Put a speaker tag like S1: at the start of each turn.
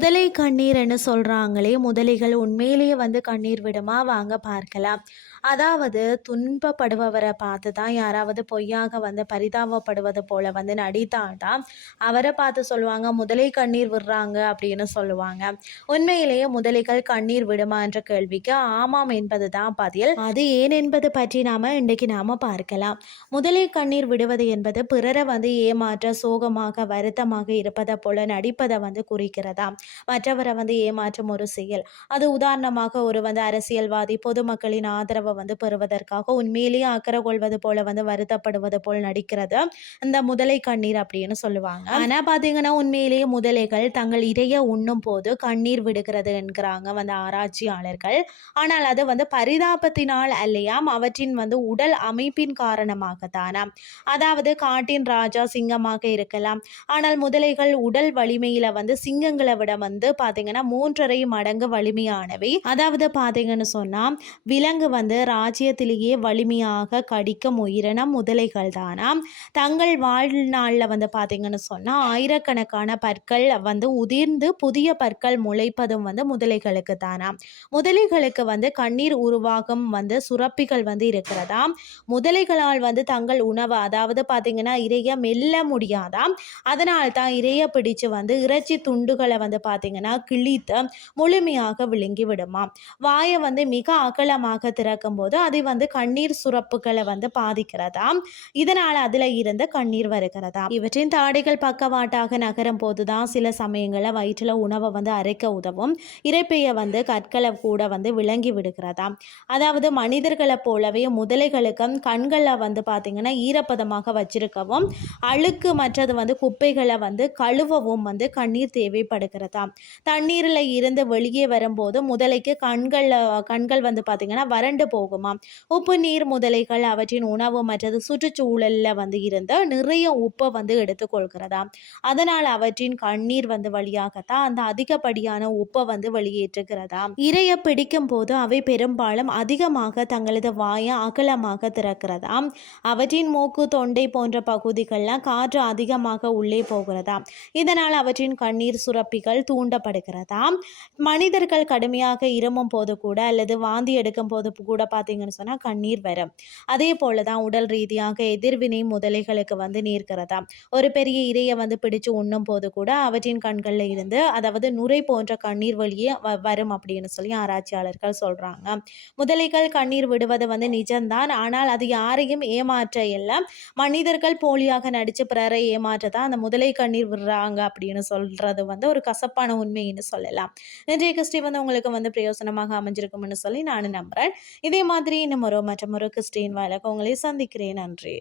S1: முதலை கண்ணீர்னு சொல்கிறாங்களே முதலைகள் உண்மையிலேயே வந்து கண்ணீர் விடுமா? வாங்க பார்க்கலாம். அதாவது துன்பப்படுபவரை பார்த்து தான் யாராவது பொய்யாக வந்து பரிதாபப்படுவது போல வந்து நடித்தாதான் அவரை பார்த்து சொல்லுவாங்க முதலை கண்ணீர் விடுறாங்க அப்படின்னு சொல்லுவாங்க. உண்மையிலேயே முதலைகள் கண்ணீர் விடுமா என்ற கேள்விக்கு ஆமாம் என்பது தான் பதில். அது ஏன் என்பது பற்றி நாம் இன்றைக்கு நாம் பார்க்கலாம். முதலை கண்ணீர் விடுவது என்பது பிறரை வந்து ஏமாற்ற சோகமாக வருத்தமாக இருப்பதை போல நடிப்பதை வந்து குறிக்கிறதா? மற்றவரை வந்து ஏமாற்றும் ஒரு செயல். அது உதாரணமாக ஒரு வந்து அரசியல்வாதி பொதுமக்களின் ஆதரவை வந்து பெறுவதற்காக உண்மையிலேயே அக்கறை கொள்வது போல வந்து வருத்தப்படுவது போல் நடிக்கிறது. இந்த முதலை கண்ணீர் அப்படின்னு சொல்லுவாங்க. ஆனா பாத்தீங்கன்னா உண்மையிலேயே முதலைகள் தங்கள் இறைய உண்ணும் போது கண்ணீர் விடுகிறது என்கிறாங்க வந்து ஆராய்ச்சியாளர்கள். ஆனால் அது வந்து பரிதாபத்தினால் அல்லையாம் அவற்றின் வந்து உடல் அமைப்பின் காரணமாக தானாம் அதாவது காட்டின் ராஜா சிங்கமாக இருக்கலாம். ஆனால் முதலைகள் உடல் வலிமையில வந்து சிங்கங்களை விட வந்து பாத்தீங்கன்னா மூன்றரை மடங்கு வலிமையானவை. அதாவது பாத்தீங்கன்னு சொன்னா விலங்கு வந்து ராஜ்யத்திலேயே வலிமையாக கடிக்கும் உயிரினம் முதலைகள் தானாம் தங்கள் வாழ்நாளில் வந்து பார்த்தீங்கன்னு சொன்னால் ஆயிரக்கணக்கான பற்கள் வந்து உதிர்ந்து புதிய பற்கள் முளைப்பதும் வந்து முதலைகளுக்கு தானாம் முதலைகளுக்கு வந்து கண்ணீர் உருவாகும் வந்து சுரப்பிகள் வந்து இருக்கிறதா? முதலைகளால் வந்து தங்கள் உணவு அதாவது பார்த்தீங்கன்னா இறைய மெல்ல முடியாதாம் அதனால் தான் இறைய பிடிச்சு வந்து இறைச்சி துண்டுகளை வந்து பார்த்தீங்கன்னா கிழித்து முழுமையாக விழுங்கி விடுமா. வாயை வந்து மிக அகலமாக திறக்கும் போது அது வந்து கண்ணீர் சுரப்புகளை வந்து பாதிக்கிறதா. இதனால் அதில் இருந்து கண்ணீர் வருகிறதா. இவற்றின் தாடைகள் பக்கவாட்டாக நகரும் போதுதான் சில சமயங்களில் வயிற்றில் உணவை வந்து அரைக்க உதவும். இறைப்பையை வந்து கற்களை கூட வந்து விளங்கி விடுகிறதா. அதாவது மனிதர்களை போலவே முதலைகளுக்கும் கண்களில் வந்து பார்த்திங்கன்னா ஈரப்பதமாக வச்சிருக்கவும் அழுக்கு மற்றது வந்து குப்பைகளை வந்து கழுவவும் வந்து கண்ணீர் தேவைப்படுகிறது. தண்ணீரில் இருந்து வெளியே வரும்போது முதலைக்கு கண்கள் கண்கள் வந்து பார்த்திங்கன்னா வறண்டு போகுமா உப்பு நீர் முதலைகள் அவற்றின் உணவு மற்றது சுற்றுச்சூழலில் வந்து இருந்து நிறைய உப்பை வந்து எடுத்துக்கொள்கிறதா அதனால் அவற்றின் கண்ணீர் வந்து வழியாகத்தான் அந்த அதிகப்படியான உப்பை வந்து வெளியேற்றுகிறதா இரையை பிடிக்கும் போது அவை பெரும்பாலும் அதிகமாக தங்களது வாயை அகலமாக திறக்கிறதா அவற்றின் மூக்கு தொண்டை போன்ற பகுதிகள்லாம் காற்று அதிகமாக உள்ளே போகிறதா இதனால் அவற்றின் கண்ணீர் சுரப்பிகள் தூண்டப்படுகிறதா? மனிதர்கள் கடுமையாக இருமும் போது கூட அல்லது வாந்தி எடுக்கும் போது கூட பார்த்தீங்கன்னு சொன்னால் கண்ணீர் வரும். அதே போல தான் உடல் ரீதியாக எதிர்வினை முதலைகளுக்கு வந்து நீர்க்கிறதா? ஒரு பெரிய இரையை வந்து பிடிச்சு உண்ணும் போது கூட அவற்றின் கண்களில் இருந்து அதாவது நுரை போன்ற கண்ணீர் வழியே வரும் அப்படின்னு சொல்லி ஆராய்ச்சியாளர்கள் சொல்கிறாங்க முதலைகள் கண்ணீர் விடுவது வந்து நிஜம்தான். ஆனால் அது யாரையும் ஏமாற்ற இல்லை. மனிதர்கள் போலியாக நடித்து பிறரை ஏமாற்ற தான் அந்த முதலை கண்ணீர் விடுறாங்க அப்படின்னு சொல்கிறது வந்து ஒரு கசப்பான உண்மைன்னு சொல்லலாம். இன்றைய கிறிஸ்டி வந்து உங்களுக்கு வந்து பிரயோசனமாக அமைஞ்சிருக்கும்னு சொல்லி நான் நம்புகிறேன் இதே மாதிரி இன்னும் ஒரு மற்றும் ஒரு கிறிஸ்டின் வழக்கு உங்களை சந்திக்கிறேன். நன்றி.